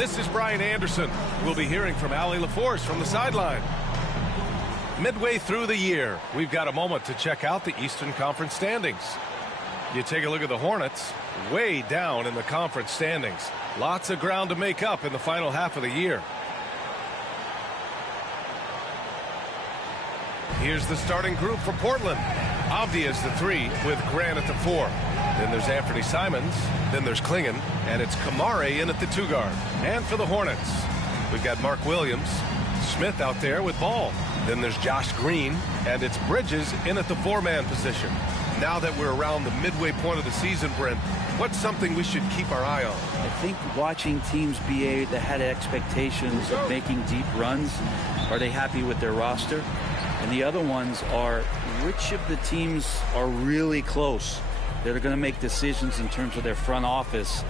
This is Brian Anderson. We'll be hearing from Allie LaForce from the sideline. Midway through the year, we've got a moment to check out the Eastern Conference standings. You take a look at the Hornets, way down in the conference standings. Lots of ground to make up in the final half of the year. Here's the starting group for Portland. Avdia is the 3 with Grant at the 4. Then there's Anthony Simons. Then there's Klingon. And it's Kamare in at the 2 guard. And for the Hornets, we've got Mark Williams. Smith out there with Ball. Then there's Josh Green. And it's Bridges in at the 4-man position. Now that we're around the midway point of the season, Brent, what's something we should keep our eye on? I think watching teams BA that had expectations of making deep runs, are they happy with their roster? And the other ones are which of the teams are really close that are going to make decisions in terms of their front office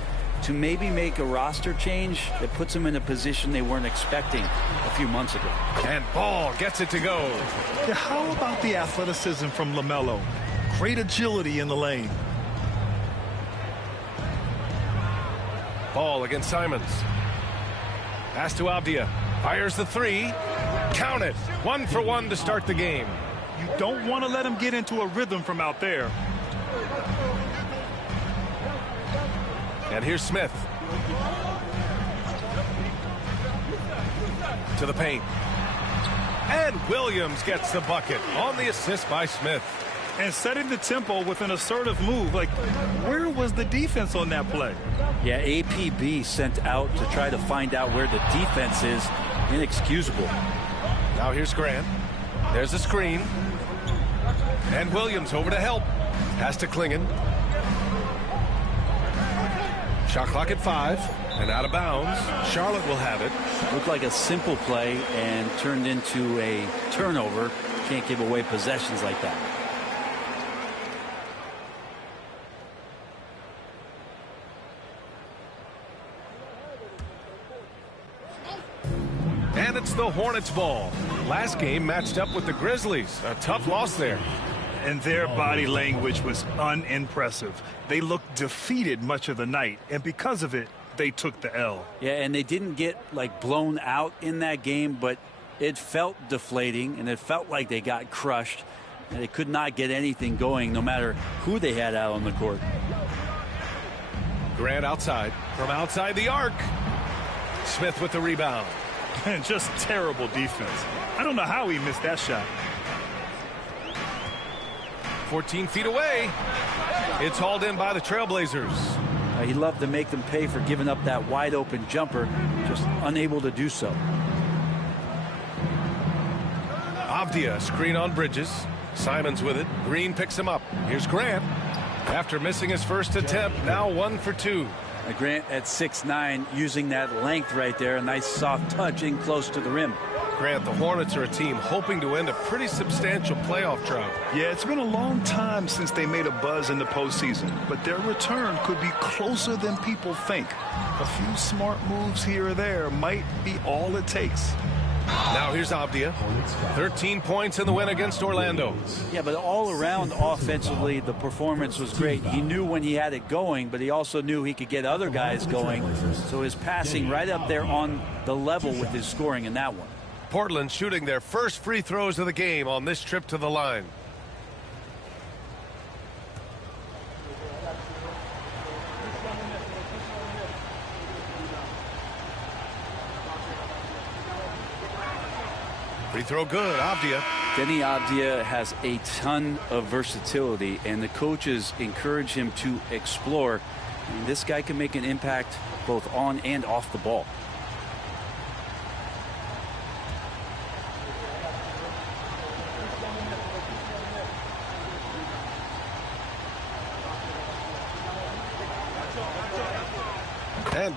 to maybe make a roster change that puts them in a position they weren't expecting a few months ago. And Ball gets it to go. Yeah, how about the athleticism from LaMelo? Great agility in the lane. Ball against Simons. Pass to Avdia. Fires the 3. Count it. 1 for 1 to start the game. You don't want to let him get into a rhythm from out there. And here's Smith. To the paint. And Williams gets the bucket on the assist by Smith. And setting the tempo with an assertive move. Like, where was the defense on that play? Yeah, APB sent out to try to find out where the defense is. Inexcusable. Now here's Grant. There's a screen. And Williams over to help. Pass to Klingon. Shot clock at 5. And out of bounds. Charlotte will have it. Looked like a simple play and turned into a turnover. Can't give away possessions like that. And it's the Hornets ball. Last game matched up with the Grizzlies. A tough loss there. And their body language was unimpressive. They looked defeated much of the night, and because of it, they took the L. Yeah, and they didn't get like blown out in that game, but it felt deflating, and it felt like they got crushed, and they could not get anything going no matter who they had out on the court. Grant outside. From outside the arc. Smith with the rebound. And just terrible defense. I don't know how he missed that shot. 14 feet away. It's hauled in by the Trail Blazers. He loved to make them pay for giving up that wide open jumper, just unable to do so. Avdia, screen on Bridges. Simons with it. Green picks him up. Here's Grant. After missing his first attempt, now 1 for 2. Grant at 6'9", using that length right there. A nice soft touch in close to the rim. Grant, the Hornets are a team hoping to end a pretty substantial playoff drought. Yeah, it's been a long time since they made a buzz in the postseason, but their return could be closer than people think. A few smart moves here or there might be all it takes. Now here's Avdia. 13 points in the win against Orlando. Yeah, but all around offensively, the performance was great. He knew when he had it going, but he also knew he could get other guys going. So his passing right up there on the level with his scoring in that one. Portland shooting their first free throws of the game on this trip to the line. Free throw good, Avdia. Denny Avdia has a ton of versatility, and the coaches encourage him to explore. And this guy can make an impact both on and off the ball. And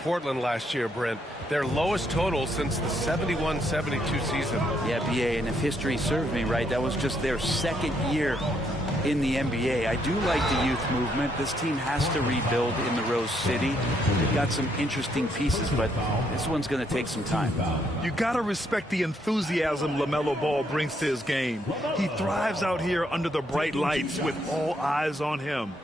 Portland last year, Brent, their lowest total since the 71-72 season. Yeah, BA, and if history served me right, that was just their second year in the NBA. I do like the youth movement. This team has to rebuild in the Rose City. They've got some interesting pieces, but this one's going to take some time. You got to respect the enthusiasm LaMelo Ball brings to his game. He thrives out here under the bright lights with all eyes on him.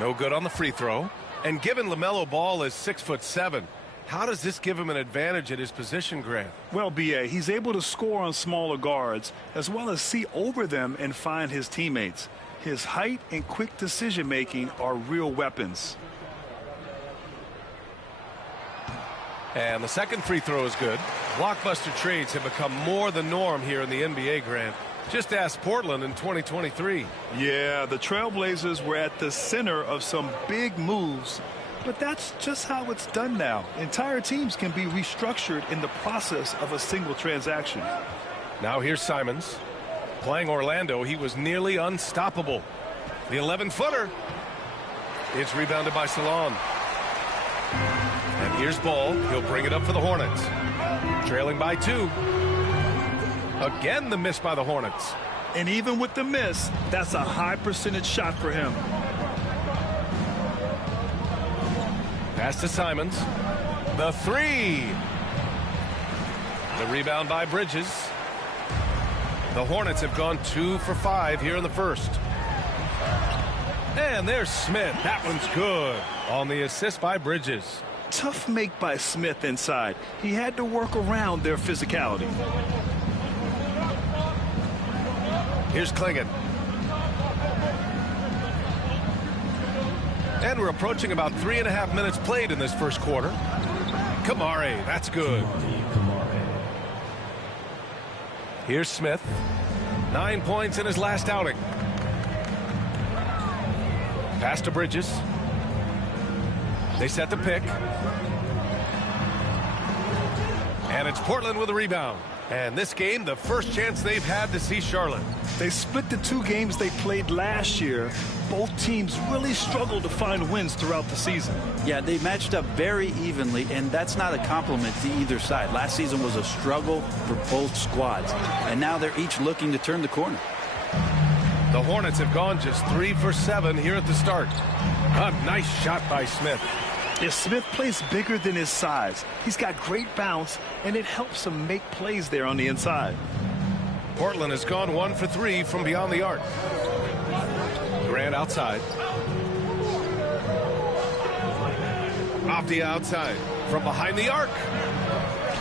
No good on the free throw. And given LaMelo Ball is 6'7", how does this give him an advantage at his position, Grant? Well, B.A., he's able to score on smaller guards as well as see over them and find his teammates. His height and quick decision-making are real weapons. And the second free throw is good. Blockbuster trades have become more the norm here in the NBA, Grant. Just ask Portland in 2023. Yeah, the Trail Blazers were at the center of some big moves, but that's just how it's done now. Entire teams can be restructured in the process of a single transaction. Now here's Simons. Playing Orlando, he was nearly unstoppable. The 11-footer. It's rebounded by Salon. And here's Ball. He'll bring it up for the Hornets. Trailing by 2. Again, the miss by the Hornets. And even with the miss, that's a high percentage shot for him. Pass to Simons. The 3. The rebound by Bridges. The Hornets have gone 2 for 5 here in the first. And there's Smith. That one's good on the assist by Bridges. Tough make by Smith inside. He had to work around their physicality. Here's Klingon. And we're approaching about 3.5 minutes played in this first quarter. Kamari, that's good. Here's Smith. 9 points in his last outing. Pass to Bridges. They set the pick. And it's Portland with a rebound. And this game, the first chance they've had to see Charlotte. They split the 2 games they played last year. Both teams really struggled to find wins throughout the season. Yeah, they matched up very evenly, and that's not a compliment to either side. Last season was a struggle for both squads, and now they're each looking to turn the corner. The Hornets have gone just 3 for 7 here at the start. A nice shot by Smith. If Smith plays bigger than his size, he's got great bounce, and it helps him make plays there on the inside. Portland has gone 1 for 3 from beyond the arc. Grant outside. Avdia outside. From behind the arc.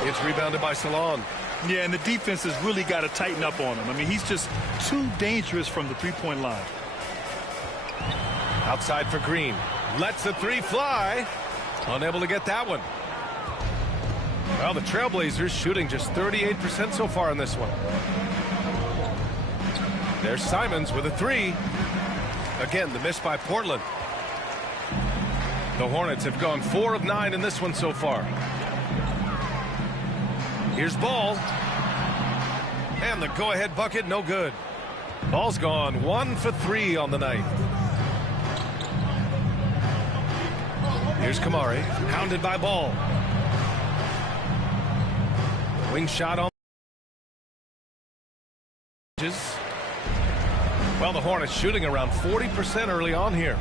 It's rebounded by Salon. Yeah, and the defense has really got to tighten up on him. I mean, he's just too dangerous from the three-point line. Outside for Green. Lets the 3 fly. Unable to get that one. Well, the Trailblazers shooting just 38% so far in this one. There's Simons with a 3. Again, the miss by Portland. The Hornets have gone 4 of 9 in this one so far. Here's Ball. And the go-ahead bucket, no good. Ball's gone 1 for 3 on the night. Here's Kamari, hounded by Ball. Wing shot on. Well, the Hornets shooting around 40% early on here.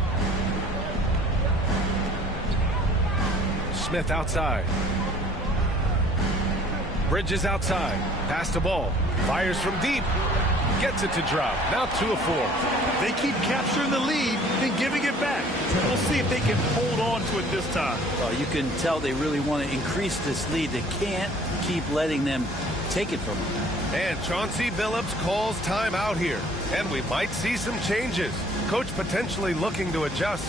Smith outside. Bridges outside. Pass to Ball. Fires from deep. Gets it to drop. Now 2 of 4. They keep capturing the lead, then giving it back. We'll see if they can hold on to it this time. Well, you can tell they really want to increase this lead. They can't keep letting them take it from them. And Chauncey Billups calls timeout here. And we might see some changes. Coach potentially looking to adjust.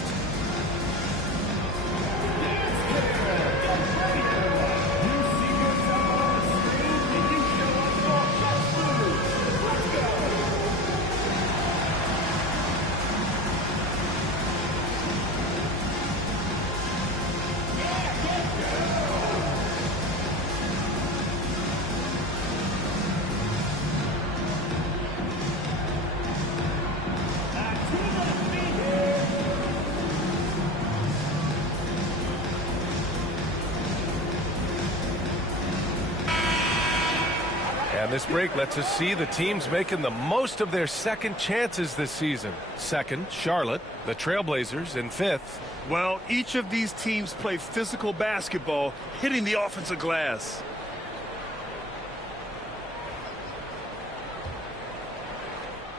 And this break lets us see the teams making the most of their second chances this season. Second, Charlotte, the Trailblazers in 5th. Well, each of these teams play physical basketball, hitting the offensive glass.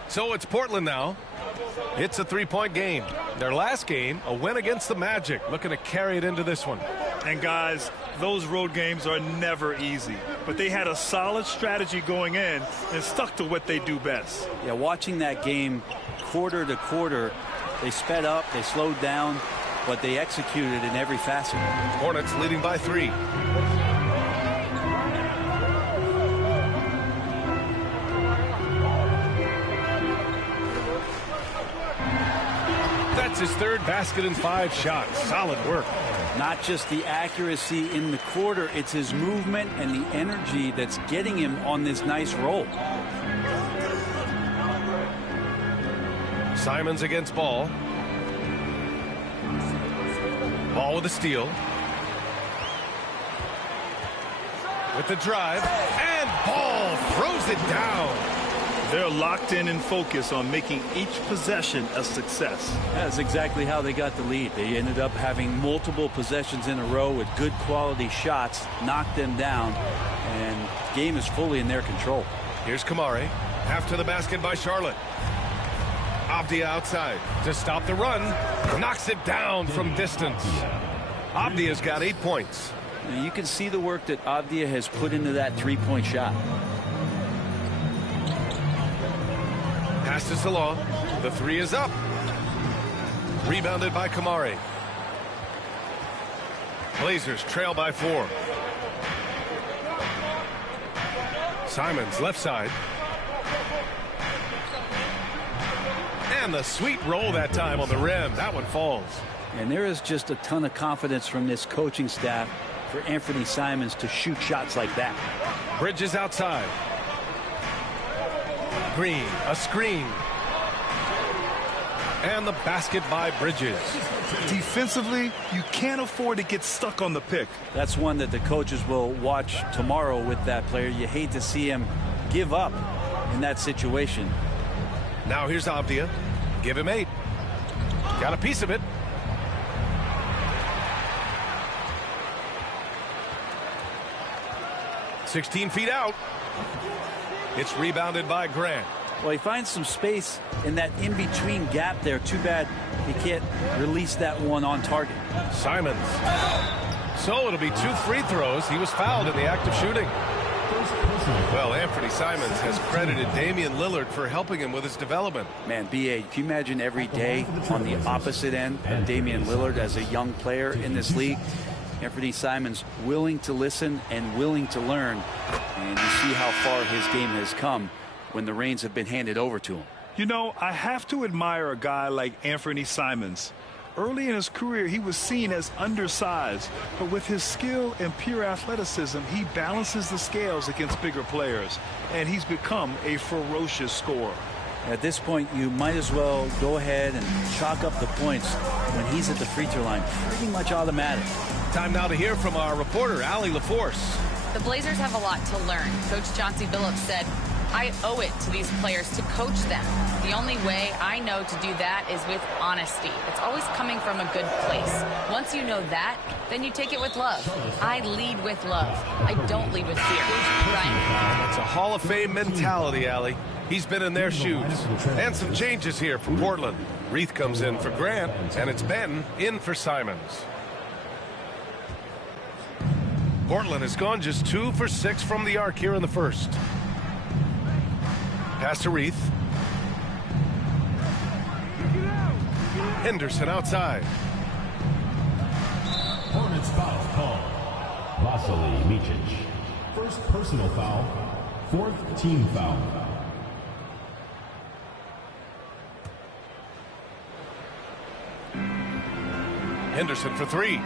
So it's Portland now. It's a three-point game. Their last game, a win against the Magic, looking to carry it into this one. And guys, those road games are never easy, but they had a solid strategy going in and stuck to what they do best. Yeah, watching that game quarter to quarter, they sped up, they slowed down, but they executed in every facet. Hornets leading by 3. That's his third basket in 5 shots. Solid work. Not just the accuracy in the quarter, it's his movement and the energy that's getting him on this nice roll. Simons against Ball. Ball with a steal. With the drive. And Ball throws it down. They're locked in and focused on making each possession a success. That's exactly how they got the lead. They ended up having multiple possessions in a row with good quality shots, knocked them down, and the game is fully in their control. Here's Kamare. After the basket by Charlotte. Avdia outside to stop the run. Knocks it down from distance. Avdia's got 8 points. You can see the work that Avdia has put into that three-point shot. Pass to Salon. The 3 is up. Rebounded by Kamare. Blazers trail by 4. Simons left side. And the sweet roll that time on the rim. That one falls. And there is just a ton of confidence from this coaching staff for Anthony Simons to shoot shots like that. Bridges outside. Green, a screen. And the basket by Bridges. Defensively, you can't afford to get stuck on the pick. That's one that the coaches will watch tomorrow with that player. You hate to see him give up in that situation. Now here's Avdia. Give him 8. Got a piece of it. "16 feet out. It's rebounded by Grant. Well, he finds some space in that in-between gap there. Too bad he can't release that one on target. Simons. So it'll be 2 free throws. He was fouled in the act of shooting. Well, Anthony Simons has credited Damian Lillard for helping him with his development. Man, B.A., can you imagine every day on the opposite end of Damian Lillard as a young player in this league? Anthony Simons willing to listen and willing to learn. And you see how far his game has come when the reins have been handed over to him. You know, I have to admire a guy like Anthony Simons. Early in his career, he was seen as undersized, but with his skill and pure athleticism, he balances the scales against bigger players, and he's become a ferocious scorer. At this point, you might as well go ahead and chalk up the points when he's at the free throw line. Pretty much automatic. Time now to hear from our reporter, Allie LaForce. The Blazers have a lot to learn. Coach Chauncey Billups said, "I owe it to these players to coach them. The only way I know to do that is with honesty. It's always coming from a good place. Once you know that, then you take it with love. I lead with love. I don't lead with fear." Ryan? It's a Hall of Fame mentality, Allie. He's been in their shoes. And some changes here for Portland. Reith comes in for Grant, and it's Ben in for Simons. Portland has gone just 2 for 6 from the arc here in the first. Pass to Reith. Henderson outside. Hornets foul call. Vasily Micic. First personal foul. 4th team foul. Henderson for 3.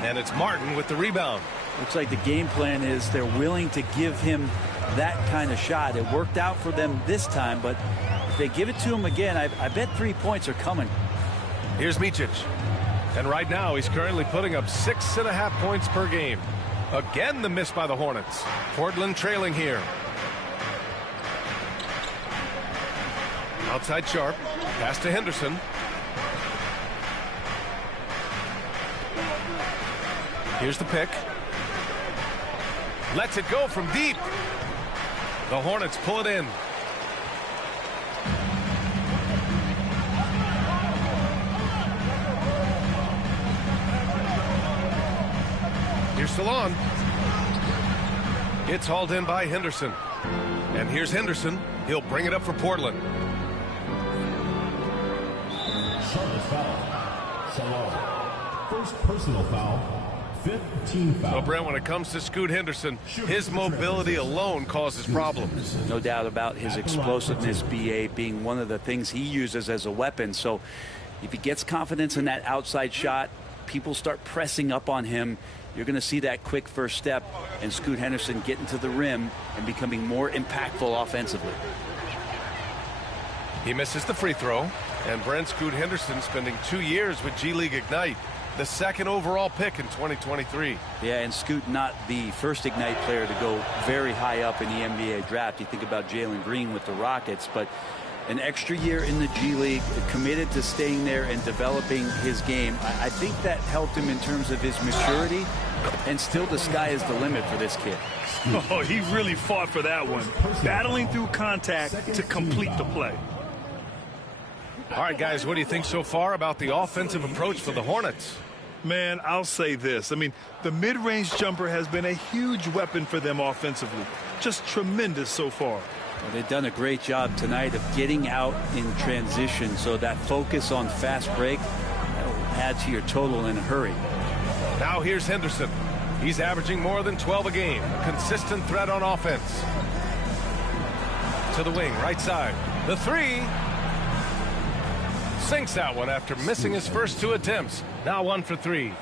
And it's Martin with the rebound. Looks like the game plan is they're willing to give him that kind of shot. It worked out for them this time, but if they give it to him again, I bet 3 points are coming. Here's Micic. And right now he's currently putting up 6.5 points per game. Again, the miss by the Hornets. Portland trailing here. Outside Sharp. Pass to Henderson. Here's the pick. Lets it go from deep. The Hornets pull it in. still on. It's hauled in by Henderson. And here's Henderson. He'll bring it up for Portland. Charlotte's foul. Salah. First personal foul. Fifth team foul. Well, Brent, when it comes to Scoot Henderson, his mobility alone causes problems. No doubt about his explosiveness, BA, being one of the things he uses as a weapon. So if he gets confidence in that outside shot, people start pressing up on him. You're going to see that quick first step and Scoot Henderson getting to the rim and becoming more impactful offensively. He misses the free throw. And Brent, Scoot Henderson spending 2 years with G League Ignite, the second overall pick in 2023. Yeah, and Scoot not the first Ignite player to go very high up in the NBA draft. You think about Jalen Green with the Rockets, but an extra year in the G League, committed to staying there and developing his game. I think that helped him in terms of his maturity, and still the sky is the limit for this kid. Oh, he really fought for that one. Battling through contact to complete the play. All right, guys, what do you think so far about the offensive approach for the Hornets? Man, I'll say this. I mean, the mid-range jumper has been a huge weapon for them offensively. Just tremendous so far. Well, they've done a great job tonight of getting out in transition, so that focus on fast break will add to your total in a hurry. Now here's Henderson. He's averaging more than 12 a game. A consistent threat on offense. To the wing, right side. The three. Sinks that one after missing his first 2 attempts. Now 1 for 3.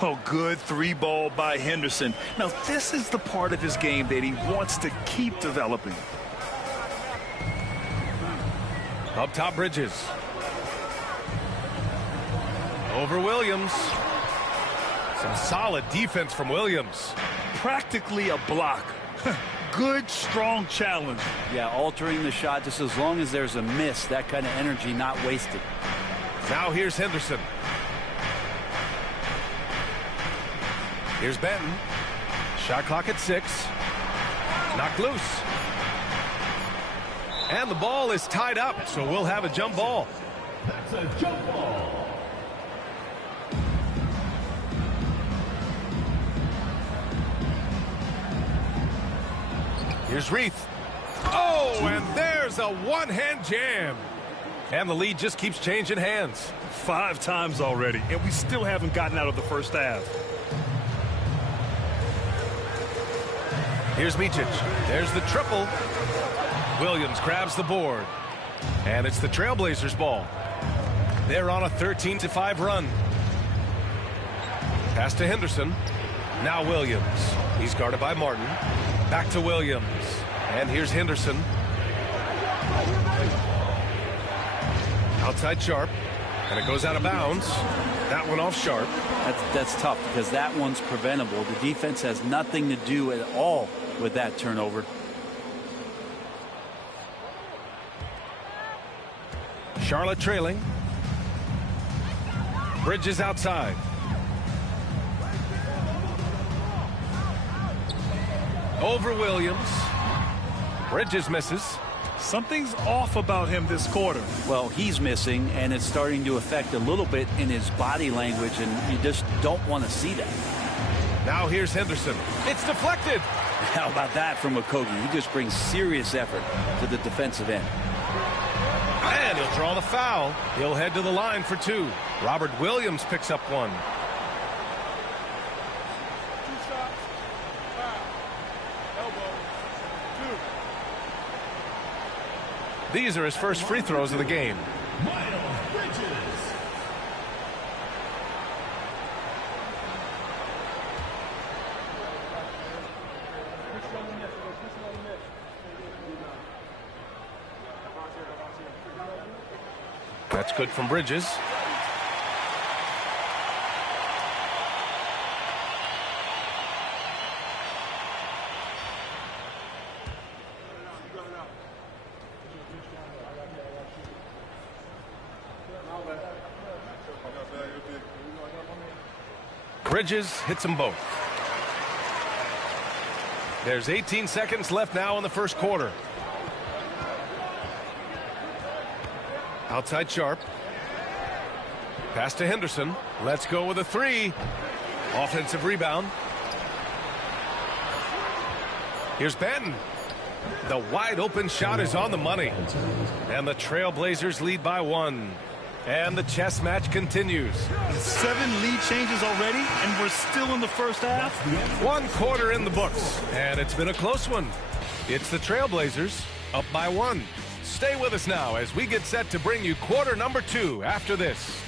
Oh, good three ball by Henderson. Now, this is the part of his game that he wants to keep developing. Up top, Bridges. Over Williams. Some solid defense from Williams. Practically a block. Good, strong challenge. Yeah, altering the shot just as long as there's a miss, that kind of energy not wasted. Now here's Henderson. Here's Benton. Shot clock at 6. Knocked loose. And the ball is tied up, so we'll have a jump ball. That's a jump ball. Here's Reith. Oh, and there's a one-hand jam. And the lead just keeps changing hands. 5 times already, and we still haven't gotten out of the first half. Here's Micic. There's the triple. Williams grabs the board. And it's the Trail Blazers ball. They're on a 13-5 run. Pass to Henderson. Now Williams. He's guarded by Martin. Back to Williams. And here's Henderson. Outside Sharp. And it goes out of bounds. That one off Sharp. That's tough because that one's preventable. The defense has nothing to do at all with that turnover. Charlotte trailing. Bridges outside. Over Williams. Bridges misses. Something's off about him this quarter. Well, he's missing, and it's starting to affect a little bit in his body language, and you just don't want to see that. Now here's Henderson. It's deflected. How about that from Okogie? He just brings serious effort to the defensive end. And he'll draw the foul. He'll head to the line for 2. Robert Williams picks up 1. These are his first free throws of the game. Miles Bridges. That's good from Bridges. Bridges hits them both. There's 18 seconds left now in the first quarter. Outside Sharp. Pass to Henderson. Let's go with a 3. Offensive rebound. Here's Benton. The wide open shot is on the money. And the Trail Blazers lead by 1. And the chess match continues. 7 lead changes already, and we're still in the first half. 1 quarter in the books, and it's been a close one. It's the Trail Blazers up by 1. Stay with us now as we get set to bring you quarter number 2 after this.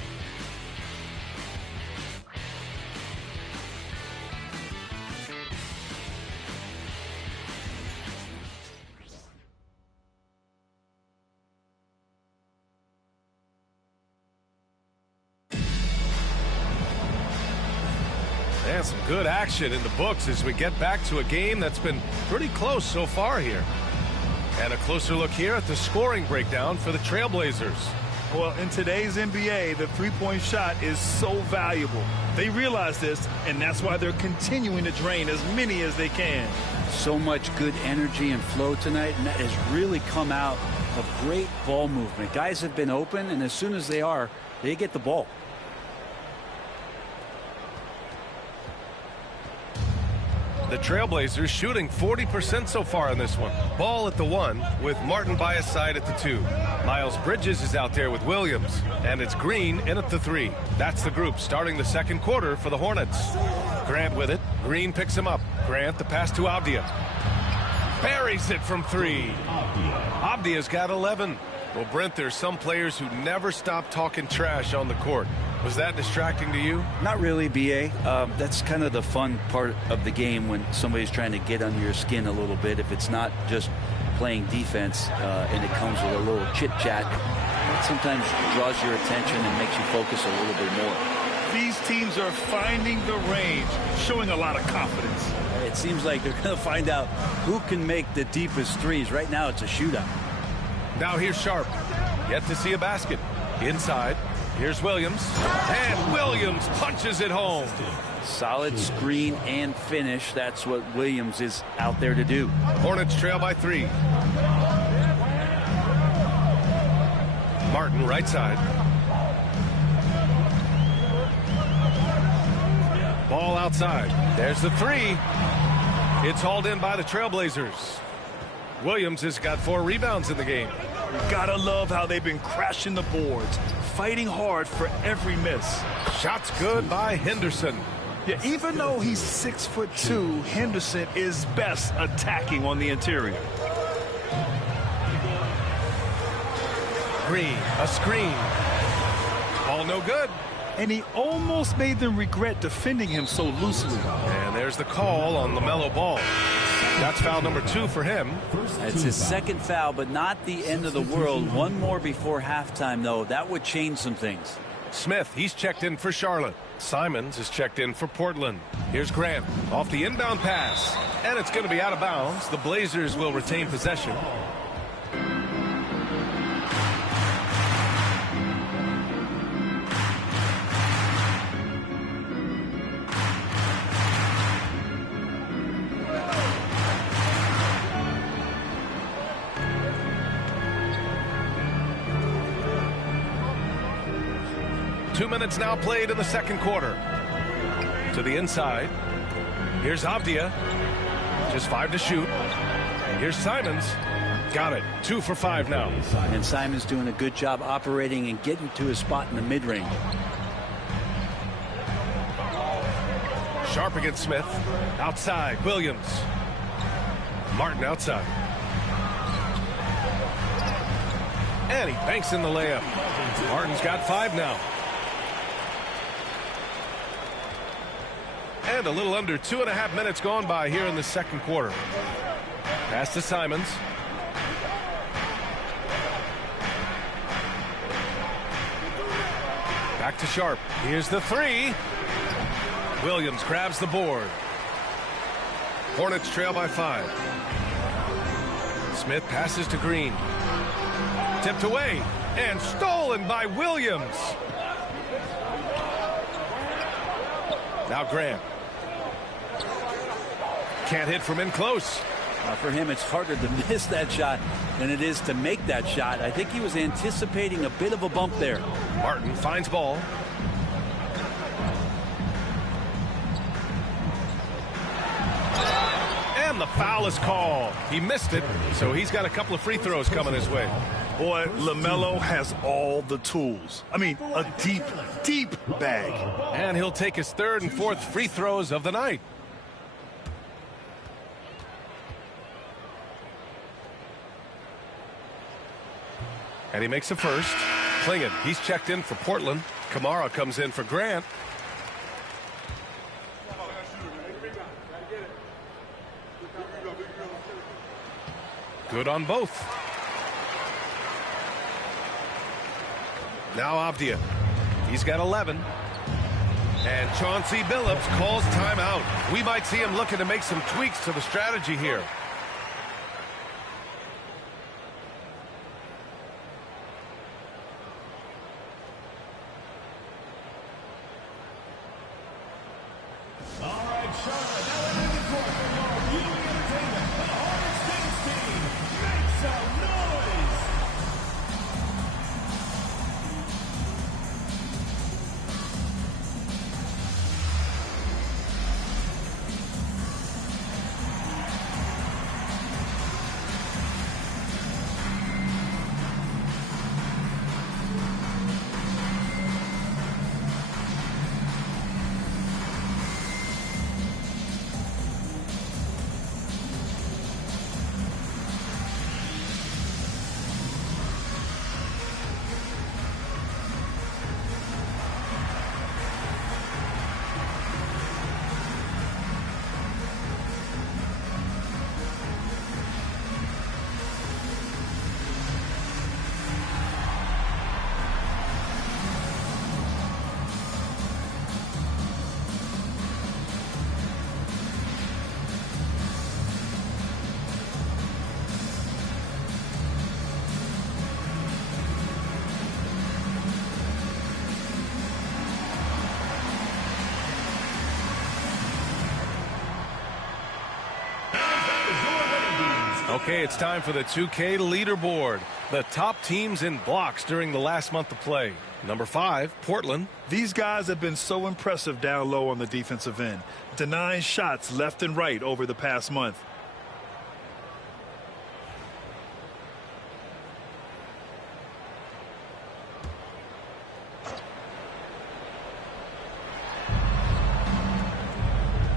And some good action in the books as we get back to a game that's been pretty close so far here. And a closer look here at the scoring breakdown for the Trail Blazers. Well, in today's NBA, the three-point shot is so valuable. They realize this, and that's why they're continuing to drain as many as they can. So much good energy and flow tonight, and that has really come out of great ball movement. Guys have been open, and as soon as they get the ball. The Trail Blazers shooting 40% so far in this one. Ball at the 1 with Martin by his side at the 2. Miles Bridges is out there with Williams. And it's Green in at the 3. That's the group starting the second quarter for the Hornets. Grant with it. Green picks him up. Grant the pass to Avdia. Buries it from 3. Avdia's got 11. Well, Brent, there's some players who never stop talking trash on the court. Was that distracting to you? Not really, B.A. That's kind of the fun part of the game when somebody's trying to get under your skin a little bit. If it's not just playing defense and it comes with a little chit-chat, it sometimes draws your attention and makes you focus a little bit more. These teams are finding the range, showing a lot of confidence. It seems like they're going to find out who can make the deepest threes. Right now, it's a shootout. Now here's Sharp. Yet to see a basket. Inside. Here's Williams. And Williams punches it home. Solid screen and finish. That's what Williams is out there to do. Hornets trail by 3. Martin right side. Ball outside. There's the 3. It's hauled in by the Trail Blazers. Williams has got 4 rebounds in the game. You gotta love how they've been crashing the boards, fighting hard for every miss. Shots good by Henderson. Yeah, even though he's 6'2", Henderson is best attacking on the interior. Green, a screen. Ball no good. And he almost made them regret defending him so loosely. And there's the call on LaMelo Ball. That's foul number 2 for him. It's his second foul, but not the end of the world. One more before halftime, though. That would change some things. Smith, he's checked in for Charlotte. Simons is checked in for Portland. Here's Grant off the inbound pass. And it's going to be out of bounds. The Blazers will retain possession. Two minutes now played in the second quarter. To the inside. Here's Avdia. Just 5 to shoot. And here's Simons. Got it. 2 for 5 now. And Simons doing a good job operating and getting to his spot in the mid-range. Sharp against Smith. Outside. Williams. Martin outside. And he banks in the layup. Martin's got 5 now. And a little under 2.5 minutes gone by here in the second quarter. Pass to Simons. Back to Sharp. Here's the 3. Williams grabs the board. Hornets trail by 5. Smith passes to Green. Tipped away and stolen by Williams. Now Grant. Can't hit from in close. For him, it's harder to miss that shot than it is to make that shot. I think he was anticipating a bit of a bump there. Martin finds ball. And And the foul is called. He missed it, so he's got a couple of free throws coming his way. Boy, LaMelo has all the tools. I mean, a deep, deep bag. And he'll take his third and fourth free throws of the night. And he makes the first. Clingan, he's checked in for Portland. Kamara comes in for Grant. Good on both. Now Avdia. He's got 11. And Chauncey Billups calls timeout. We might see him looking to make some tweaks to the strategy here. All right, Charlotte, now entering the court for your viewing entertainment, the Hornets dance team. Make some noise! Okay, it's time for the 2K leaderboard. The top teams in blocks during the last month of play. Number 5, Portland. These guys have been so impressive down low on the defensive end, denying shots left and right over the past month.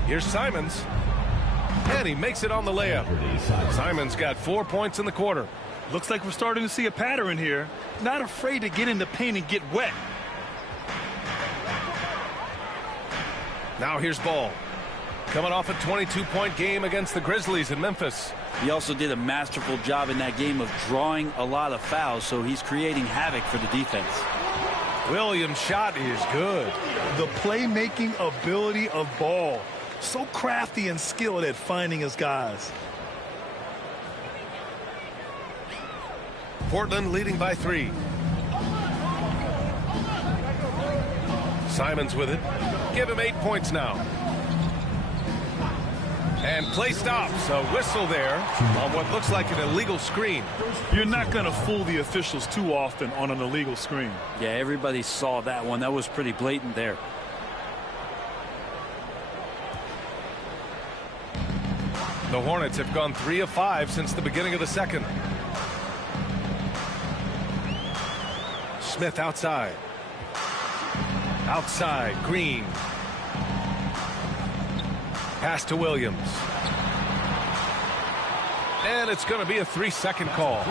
Here's Simons. And he makes it on the layup. Simons got 4 points in the quarter. Looks like we're starting to see a pattern here. Not afraid to get in the paint and get wet. Now here's Ball. Coming off a 22-point game against the Grizzlies in Memphis. He also did a masterful job in that game of drawing a lot of fouls, so he's creating havoc for the defense. Williams' shot is good. The playmaking ability of Ball. So crafty and skilled at finding his guys. Portland leading by 3. Simons with it. Give him 8 points now. And play stops. A whistle there on what looks like an illegal screen. You're not going to fool the officials too often on an illegal screen. Yeah, everybody saw that one. That was pretty blatant there. The Hornets have gone 3 of 5 since the beginning of the second. Smith outside. Outside, Green. Pass to Williams. And it's going to be a 3-second call.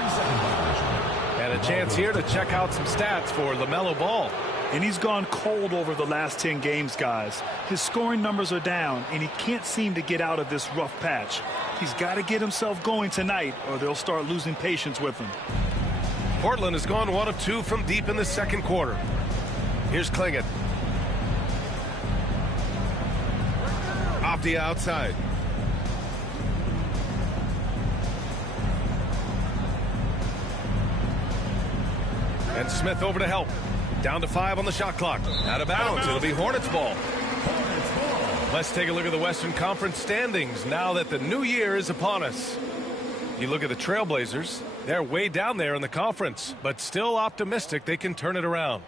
And a chance here to check out some stats for LaMelo Ball. And he's gone cold over the last 10 games, guys. His scoring numbers are down, and he can't seem to get out of this rough patch. He's got to get himself going tonight, or they'll start losing patience with him. Portland has gone 1 of 2 from deep in the second quarter. Here's Clingan. Avdia outside. And Smith over to help. Down to 5 on the shot clock. Out of bounds. It'll be Hornets ball. Let's take a look at the Western Conference standings now that the new year is upon us. You look at the Trail Blazers. They're way down there in the conference, but still optimistic they can turn it around.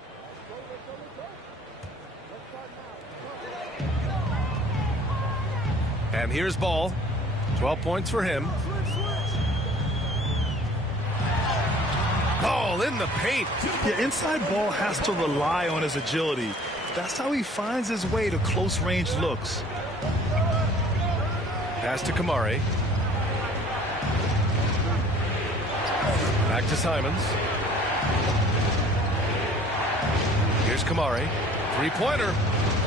And here's Ball. 12 points for him. Ball in the paint. Yeah, inside ball has to rely on his agility. That's how he finds his way to close range looks. Pass to Kamari. Back to Simons. Here's Kamari. Three-pointer.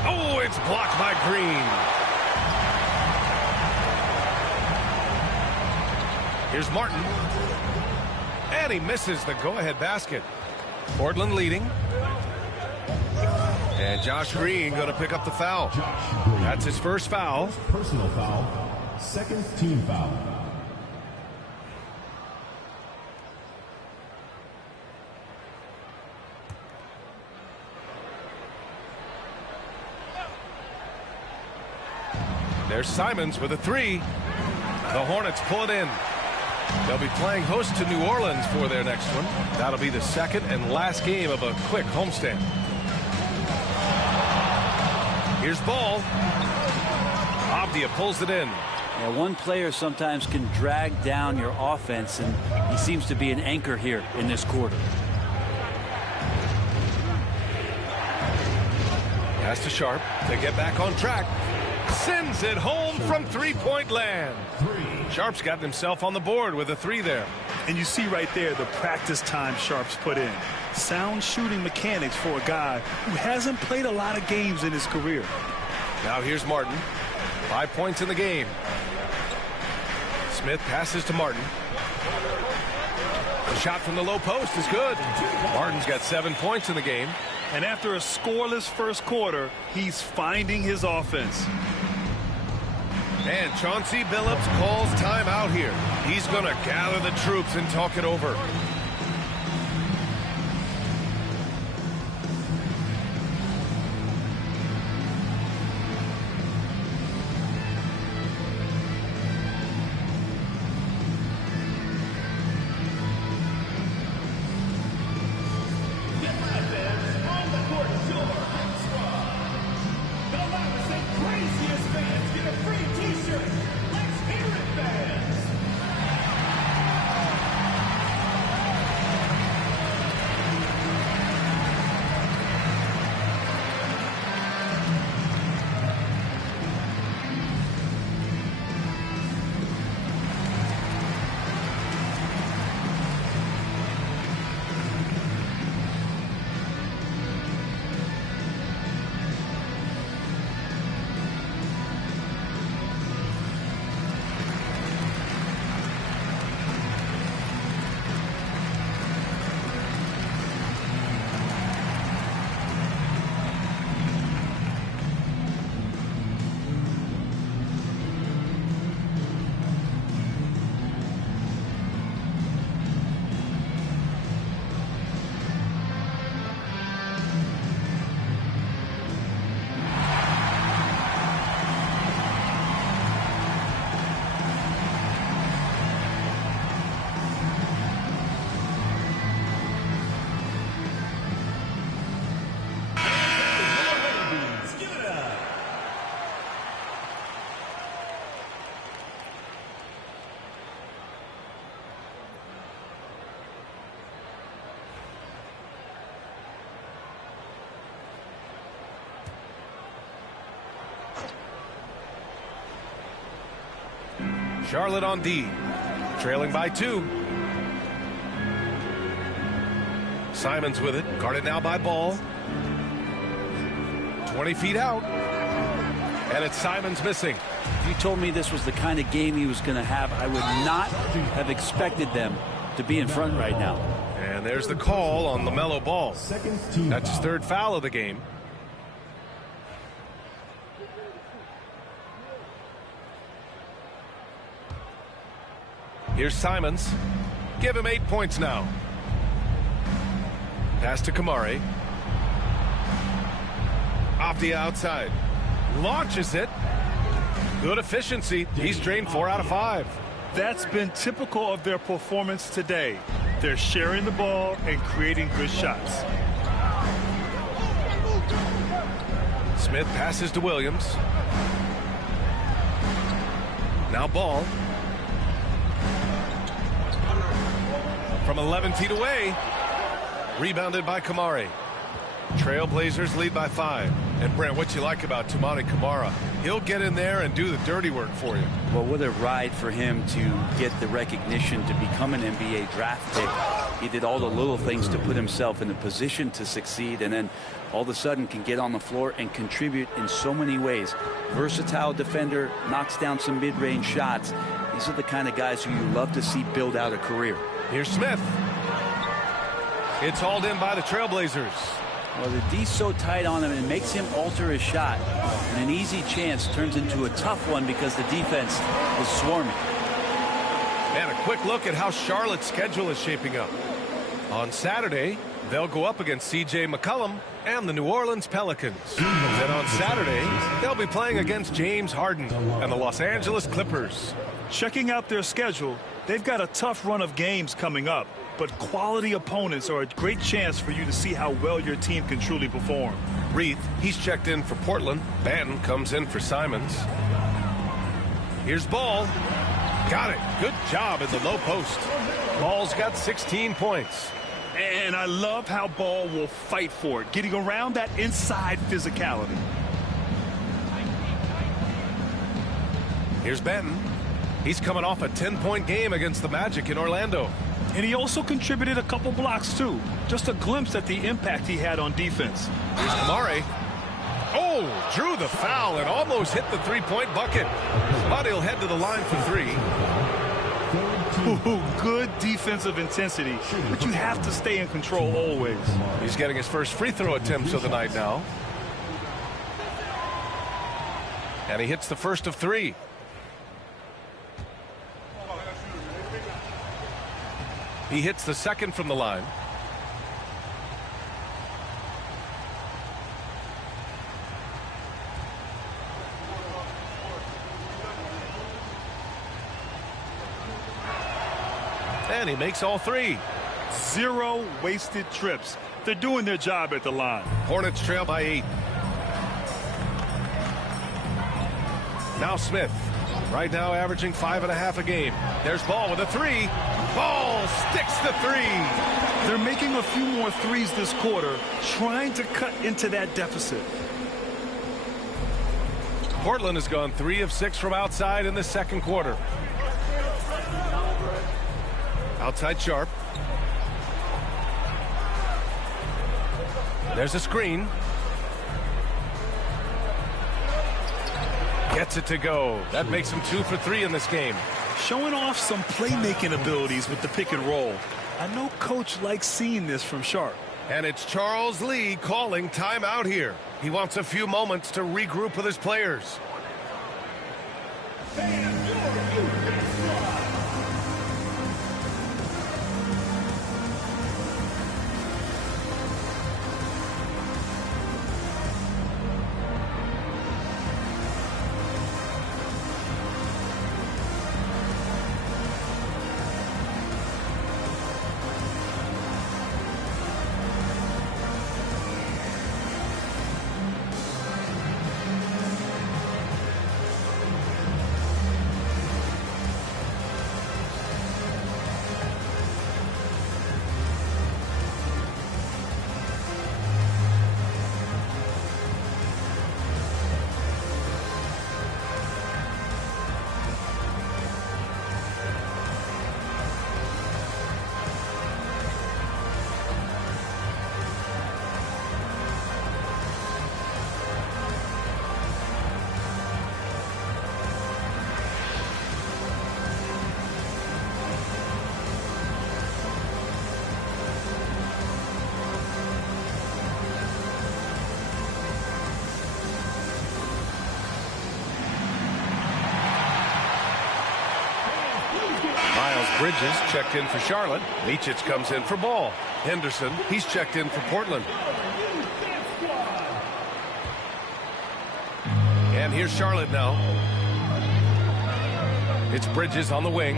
Oh, it's blocked by Green. Here's Martin. And he misses the go-ahead basket. Portland leading. And Josh Green going to pick up the foul. That's his first foul. Personal foul. Second team foul. There's Simons with a three. The Hornets pull it in. They'll be playing host to New Orleans for their next one. That'll be the second and last game of a quick homestand. Here's Ball. Avdia pulls it in. Yeah, one player sometimes can drag down your offense, and he seems to be an anchor here in this quarter. Pass to Sharp to get back on track. Sends it home from three-point land. Sharp's gotten himself on the board with a three there. And you see right there the practice time Sharp's put in. Sound shooting mechanics for a guy who hasn't played a lot of games in his career. Now here's Martin. 5 points in the game. Smith passes to Martin. The shot from the low post is good. Martin's got 7 points in the game. And after a scoreless first quarter, he's finding his offense. And Chauncey Billups calls timeout here. He's going to gather the troops and talk it over. Charlotte on D, trailing by 2. Simons with it, guarded now by Ball. 20 feet out. And it's Simons missing. If you told me this was the kind of game he was going to have, I would not have expected them to be in front right now. And there's the call on LaMelo Ball. That's his third foul of the game. Here's Simons. Give him 8 points now. Pass to Kamari. Off the outside. Launches it. Good efficiency. He's drained 4 out of 5. That's been typical of their performance today. They're sharing the ball and creating good shots. Smith passes to Williams. Now Ball. from 11 feet away. Rebounded by Kamari. Trail Blazers lead by 5. And Brent, what you like about Toumani Camara? He'll get in there and do the dirty work for you. Well, what a ride for him to get the recognition to become an NBA draft pick. He did all the little things to put himself in a position to succeed, and then all of a sudden can get on the floor and contribute in so many ways. Versatile defender, knocks down some mid-range shots. These are the kind of guys who you love to see build out a career. Here's Smith. It's hauled in by the Trail Blazers. Well, the D's so tight on him, and it makes him alter his shot. And an easy chance turns into a tough one because the defense is swarming. And a quick look at how Charlotte's schedule is shaping up. On Saturday, they'll go up against C.J. McCollum and the New Orleans Pelicans. Then on Saturday, they'll be playing against James Harden and the Los Angeles Clippers. Checking out their schedule, they've got a tough run of games coming up. But quality opponents are a great chance for you to see how well your team can truly perform. Reith, he's checked in for Portland. Banton comes in for Simons. Here's Ball. Got it. Good job in the low post. Ball's got 16 points. And I love how Ball will fight for it, getting around that inside physicality. Here's Banton. He's coming off a 10-point game against the Magic in Orlando. And he also contributed a couple blocks, too. Just a glimpse at the impact he had on defense. Here's Kamari. Oh, drew the foul and almost hit the three-point bucket. But he'll head to the line for 3. Ooh, good defensive intensity, but you have to stay in control always. He's getting his first free throw attempts of the night now. And he hits the first of 3. He hits the second from the line. And he makes all 3. 0 wasted trips. They're doing their job at the line. Hornets trail by 8. Now Smith. Right now averaging 5.5 a game. There's Ball with a 3. Ball sticks the 3. They're making a few more threes this quarter, trying to cut into that deficit. Portland has gone 3 of 6 from outside in the second quarter. Outside Sharp. There's a screen. Gets it to go. That makes him 2 for 3 in this game. Showing off some playmaking abilities with the pick and roll. I know Coach likes seeing this from Sharp. And it's Charles Lee calling timeout here. He wants a few moments to regroup with his players. Bridges checked in for Charlotte. Micic comes in for Ball. Henderson, he's checked in for Portland. And here's Charlotte now. It's Bridges on the wing.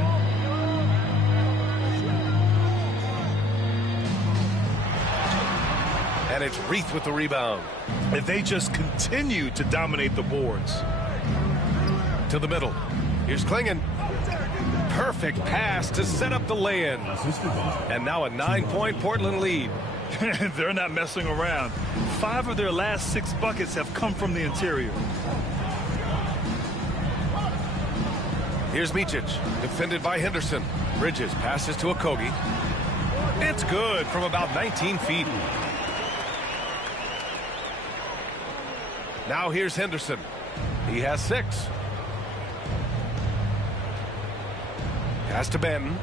And it's Reith with the rebound. And they just continue to dominate the boards. To the middle. Here's Klingon. Perfect pass to set up the lay-in. And now a 9-point Portland lead. They're not messing around. 5 of their last 6 buckets have come from the interior. Here's Micic, defended by Henderson. Bridges passes to Okogie. It's good from about 19 feet. Now here's Henderson. He has 6. Pass to Benton.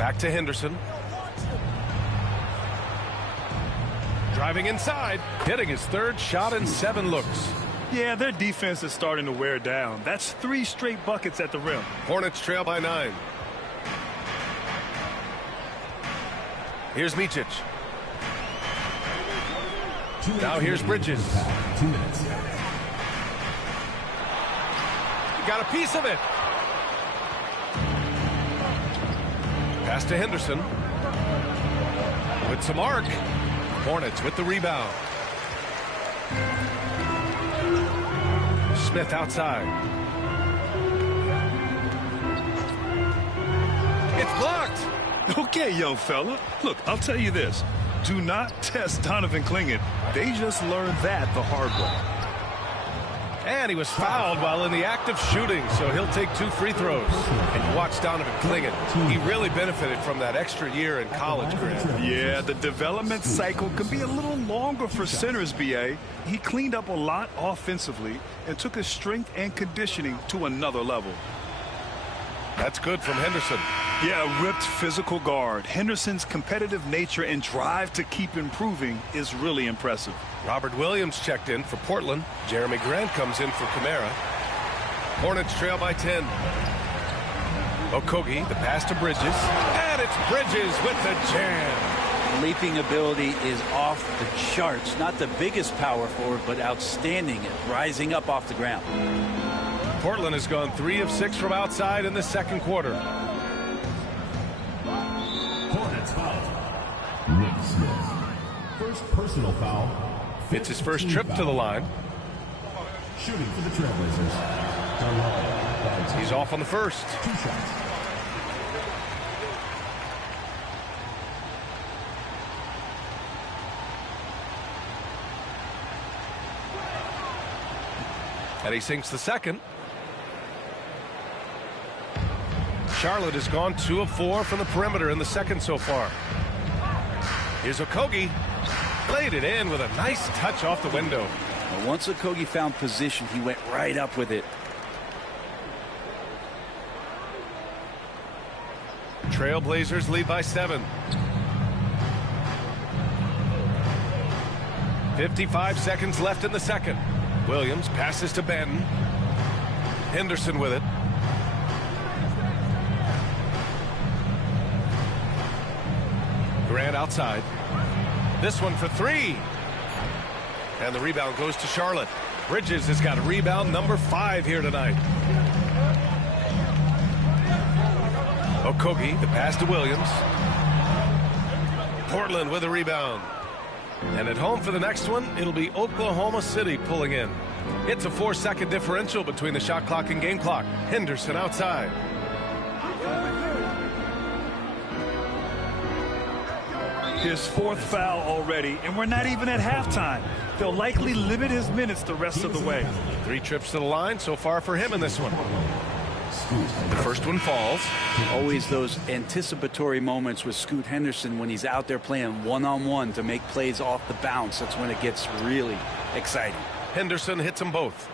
Back to Henderson. Driving inside, hitting his 3rd shot in 7 looks. Yeah, their defense is starting to wear down. That's 3 straight buckets at the rim. Hornets trail by 9. Here's Micic. Now here's Bridges. 2 minutes. He got a piece of it. Pass to Henderson. With some arc. Hornets with the rebound. Smith outside. It's blocked. Okay, young fella. Look, I'll tell you this. Do not test Donovan Clingan. They just learned that the hard way. And he was fouled while in the act of shooting, so he'll take 2 free throws. And you watch Donovan Clingan. He really benefited from that extra year in college, Grant. Yeah, the development cycle can be a little longer for centers, B.A. He cleaned up a lot offensively and took his strength and conditioning to another level. That's good from Henderson. Yeah, a ripped physical guard. Henderson's competitive nature and drive to keep improving is really impressive. Robert Williams checked in for Portland. Jeremy Grant comes in for Camara. Hornets trail by 10. Okogie, the pass to Bridges. And it's Bridges with the jam. Leaping ability is off the charts. Not the biggest power forward, but outstanding at rising up off the ground. Portland has gone 3 of 6 from outside in the 2nd quarter. Hornets foul. Nick Smith. First personal foul. It's his first trip to the line. Shooting for the Trail Blazers. He's off on the first. 2 shots. And he sinks the second. Charlotte has gone 2 of 4 from the perimeter in the 2nd so far. Here's Okogie. Laid it in with a nice touch off the window. Well, once Okogie found position, he went right up with it. Trail Blazers lead by 7. 55 seconds left in the 2nd. Williams passes to Benton. Henderson with it. Grant outside. This one for 3. And the rebound goes to Charlotte. Bridges has got a rebound number 5 here tonight. Okogie, the pass to Williams. Portland with a rebound. And at home for the next one, it'll be Oklahoma City pulling in. It's a 4-second differential between the shot clock and game clock. Henderson outside. His 4th foul already, and we're not even at halftime. They'll likely limit his minutes the rest of the way. 3 trips to the line so far for him in this one. The first one falls. Always those anticipatory moments with Scoot Henderson when he's out there playing one-on-one to make plays off the bounce. That's when it gets really exciting. Henderson hits them both.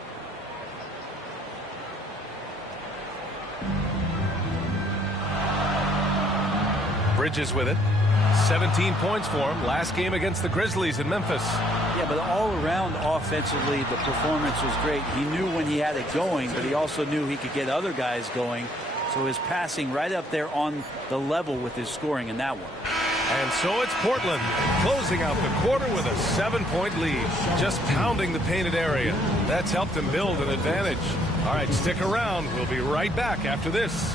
Bridges with it. 17 points for him. Last game against the Grizzlies in Memphis. Yeah, but all around offensively, the performance was great. He knew when he had it going, but he also knew he could get other guys going. So his passing right up there on the level with his scoring in that one. And so it's Portland closing out the quarter with a 7-point lead. Just pounding the painted area. That's helped them build an advantage. All right, stick around. We'll be right back after this.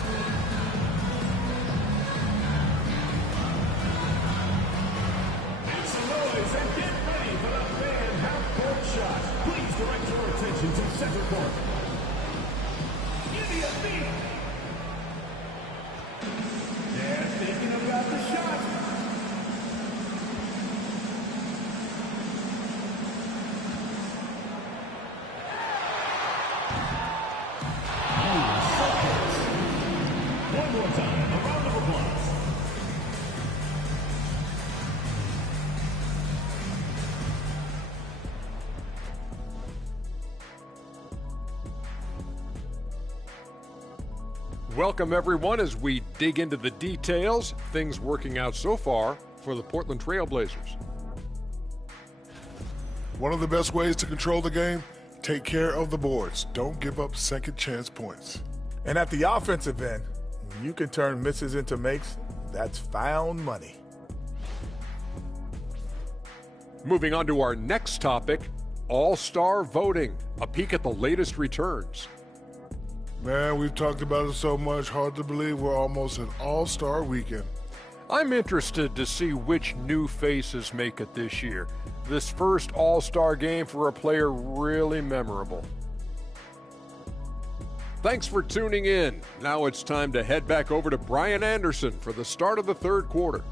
Welcome, everyone, as we dig into the details. Things working out so far for the Portland Trail Blazers. One of the best ways to control the game, take care of the boards. Don't give up second chance points. And at the offensive end, you can turn misses into makes. That's found money. Moving on to our next topic, All-Star voting. A peek at the latest returns. Man, we've talked about it so much, hard to believe we're almost an all-star weekend. I'm interested to see which new faces make it this year. This first All-Star game for a player really memorable. Thanks for tuning in. Now it's time to head back over to Brian Anderson for the start of the third quarter.